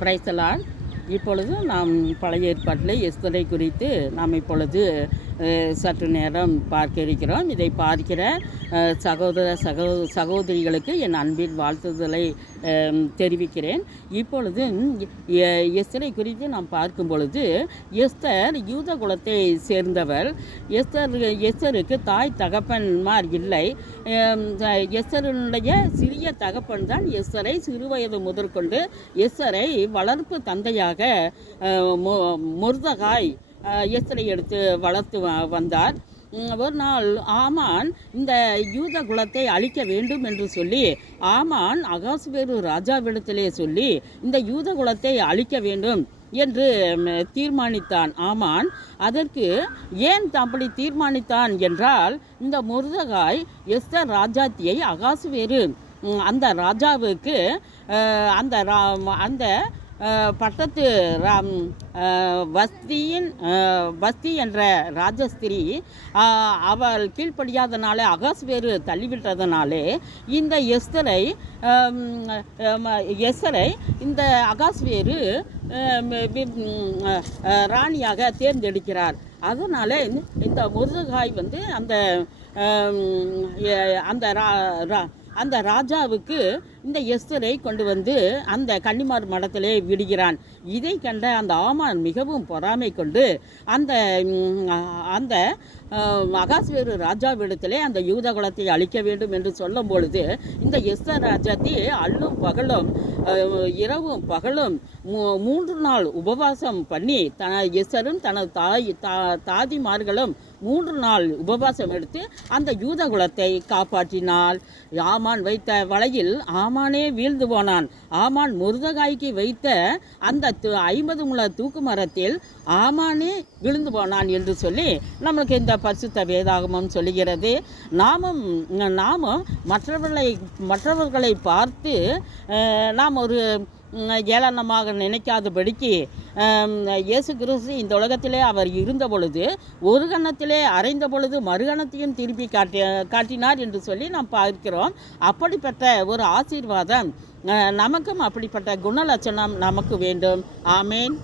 பிரைசலால் இப்பொழுது நாம் பழைய ஏற்பாட்டில் எஸ்தரை குறித்து நாம் இப்பொழுது சற்று நேரம் பார்க்க இருக்கிறோம் இதை பார்க்கிற சகோதர சகோ சகோதரிகளுக்கு என் அன்பின் வாழ்த்துதலை தெரிவிக்கிறேன். இப்பொழுது எஸ்தரை குறித்து நாம் பார்க்கும் பொழுது எஸ்தர் யூத குலத்தை சேர்ந்தவர். எஸ்தர் எஸ்தருக்கு தாய் தகப்பன்மார் இல்லை. எஸ்தருடைய சிறிய தகப்பன் தான் எஸ்தரை சிறுவயது முதற்கொண்டு எஸ்தரை வளர்ப்பு தந்தையாக அஹ், மொ- முர்தகாய் அஹ், எடுத்து வளர்த்து வ- வந்தார். ஒரு நாள் ஆமான் இந்த யூத குலத்தை அழிக்க வேண்டும் என்று சொல்லி ஆமான் அகாசுவேரு ராஜாவிடத்திலே சொல்லி இந்த யூத குலத்தை அழிக்க வேண்டும் என்று தீர்மானித்தான். ஆமான் அதற்கு ஏன் அப்படி தீர்மானித்தான் என்றால் இந்த முருதகாய் எஸ்தர் ராஜாத்தியை அகாசுவேரு அந்த ராஜாவுக்கு அந்த ரா- அந்த பட்டத்து ராம் வஸ்தியின் வஸ்தி என்ற ராஜஸ்திரி அவள் கீழ்ப்படியாதனாலே அகஸ்வேறு தள்ளிவிட்டதனாலே இந்த எஸ்தரை எஸ்தரை இந்த அகாஸ்வேறு ராணியாக தேர்ந்தெடுக்கிறார். அதனால் இந்த முருகாய் வந்து அந்த அந்த ரா ரா- அந்த ராஜாவுக்கு இந்த எஸ்தரை கொண்டு வந்து அந்த கன்னிமார் மடத்திலே விடுகிறான். இதை கண்ட அந்த ஆமான் மிகவும் பொறாமை கொண்டு அந்த அந்த மகாஸ்வேரு ராஜாவிடத்திலே அந்த யூத குலத்தை அழிக்க வேண்டும் என்று சொல்லும் பொழுது இந்த எஸ்தர் ராஜாத்தை அல்லும் பகலும் இரவும் பகலும் மூ- மூன்று நாள் உபவாசம் பண்ணி த எஸ்தரும் தனது தாய் தா தாதிமார்களும் மூன்று நாள் உபவாசம் எடுத்து அந்த யூத குலத்தை காப்பாற்றினால் ஆமான் வைத்த வலையில் ஆமான் ஆமானே வீழ்ந்து போனான். ஆமான் முருதகாய்க்கு வைத்த அந்த ஐம்பது முழ தூக்கு மரத்தில் ஆமானே விழுந்து போனான் என்று சொல்லி நம்மளுக்கு இந்த பரிசுத்த வேதாகமம் சொல்லுகிறது. நாமும் நாமும் மற்றவர்களை மற்றவர்களை பார்த்து நாம் ஒரு ஏளனமாக நினைக்காதபடிக்கு இயேசு கிறிஸ்து இந்த உலகத்திலே அவர் இருந்த பொழுது ஒரு கணத்திலே அறைந்த பொழுது மறுகணத்தையும் திருப்பி காட்டி காட்டினார் என்று சொல்லி நாம் பார்க்கிறோம். அப்படிப்பட்ட ஒரு ஆசீர்வாதம் நமக்கும் அப்படிப்பட்ட குணலட்சணம் நமக்கு வேண்டும். ஆமேன்.